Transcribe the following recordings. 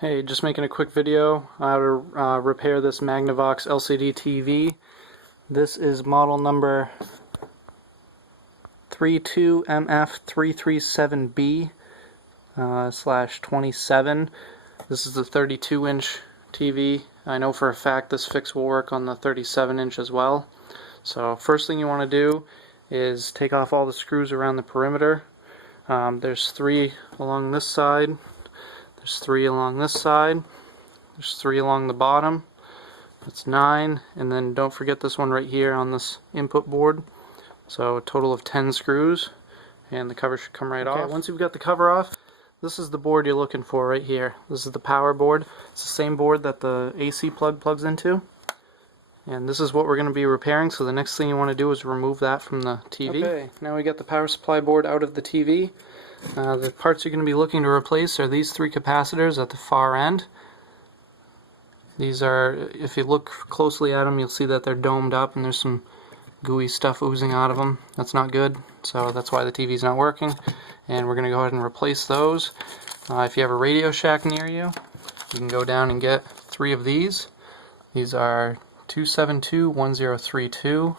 Hey, just making a quick video how to repair this Magnavox LCD TV. This is model number 32MF337B / 27. This is the 32-inch TV. I know for a fact this fix will work on the 37-inch as well. So first thing you want to do is take off all the screws around the perimeter. There's 3 along this side. There's 3 along this side. There's 3 along the bottom. That's 9. And then don't forget this one right here on this input board. So a total of 10 screws. And the cover should come right off. Once you've got the cover off, this is the board you're looking for right here. This is the power board. It's the same board that the AC plug plugs into. And this is what we're going to be repairing. So the next thing you want to do is remove that from the TV. Okay, now we got the power supply board out of the TV. The parts you're going to be looking to replace are these 3 capacitors at the far end. These are, if you look closely at them, you'll see that they're domed up and there's some gooey stuff oozing out of them. That's not good, so that's why the TV's not working. And we're going to go ahead and replace those. If you have a Radio Shack near you, you can go down and get 3 of these. These are 2721032.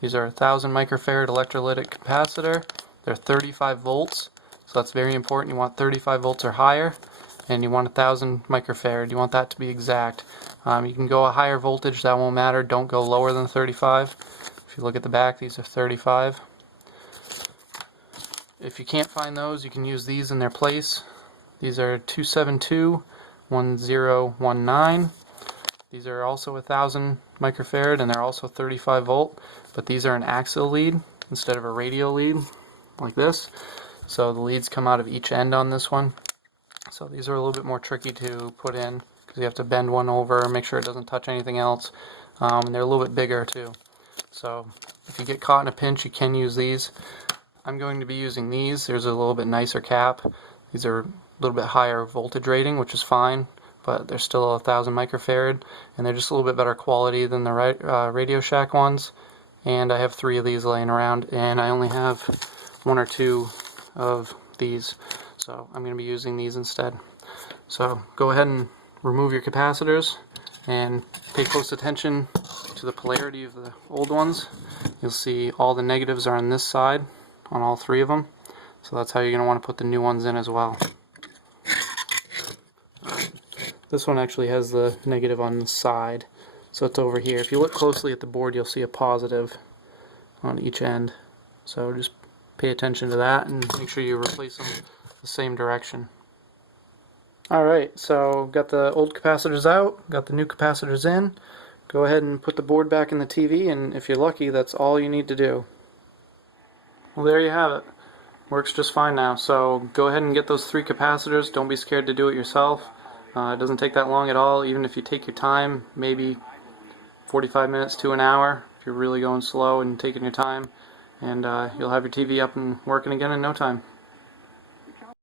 These are 1000 microfarad electrolytic capacitor. They're 35 volts, so that's very important. You want 35 volts or higher, and you want 1000 microfarad. You want that to be exact. You can go a higher voltage, that won't matter. Don't go lower than 35. If you look at the back, these are 35. If you can't find those, you can use these in their place. These are 2721019. These are also 1000 microfarad, and they're also 35 volt, but these are an axial lead instead of a radial lead, like this. So the leads come out of each end on this one. So these are a little bit more tricky to put in because you have to bend one over, make sure it doesn't touch anything else. And they're a little bit bigger too. So if you get caught in a pinch, you can use these. I'm going to be using these. There's a little bit nicer cap. These are a little bit higher voltage rating, which is fine, but they're still 1000 microfarad, and they're just a little bit better quality than the Radio Shack ones. And I have 3 of these laying around, and I only have 1 or 2 of these, so I'm going to be using these instead. So go ahead and remove your capacitors and pay close attention to the polarity of the old ones. You'll see all the negatives are on this side on all 3 of them, so that's how you're going to want to put the new ones in as well. This one actually has the negative on the side, so it's over here. If you look closely at the board, you'll see a positive on each end, so just pay attention to that and make sure you replace them the same direction. Alright, so got the old capacitors out, got the new capacitors in. Go ahead and put the board back in the TV, and if you're lucky, that's all you need to do. Well, there you have it. Works just fine now. So go ahead and get those 3 capacitors. Don't be scared to do it yourself. It doesn't take that long at all. Even if you take your time, maybe 45 minutes to an hour, if you're really going slow and taking your time, and you'll have your TV up and working again in no time.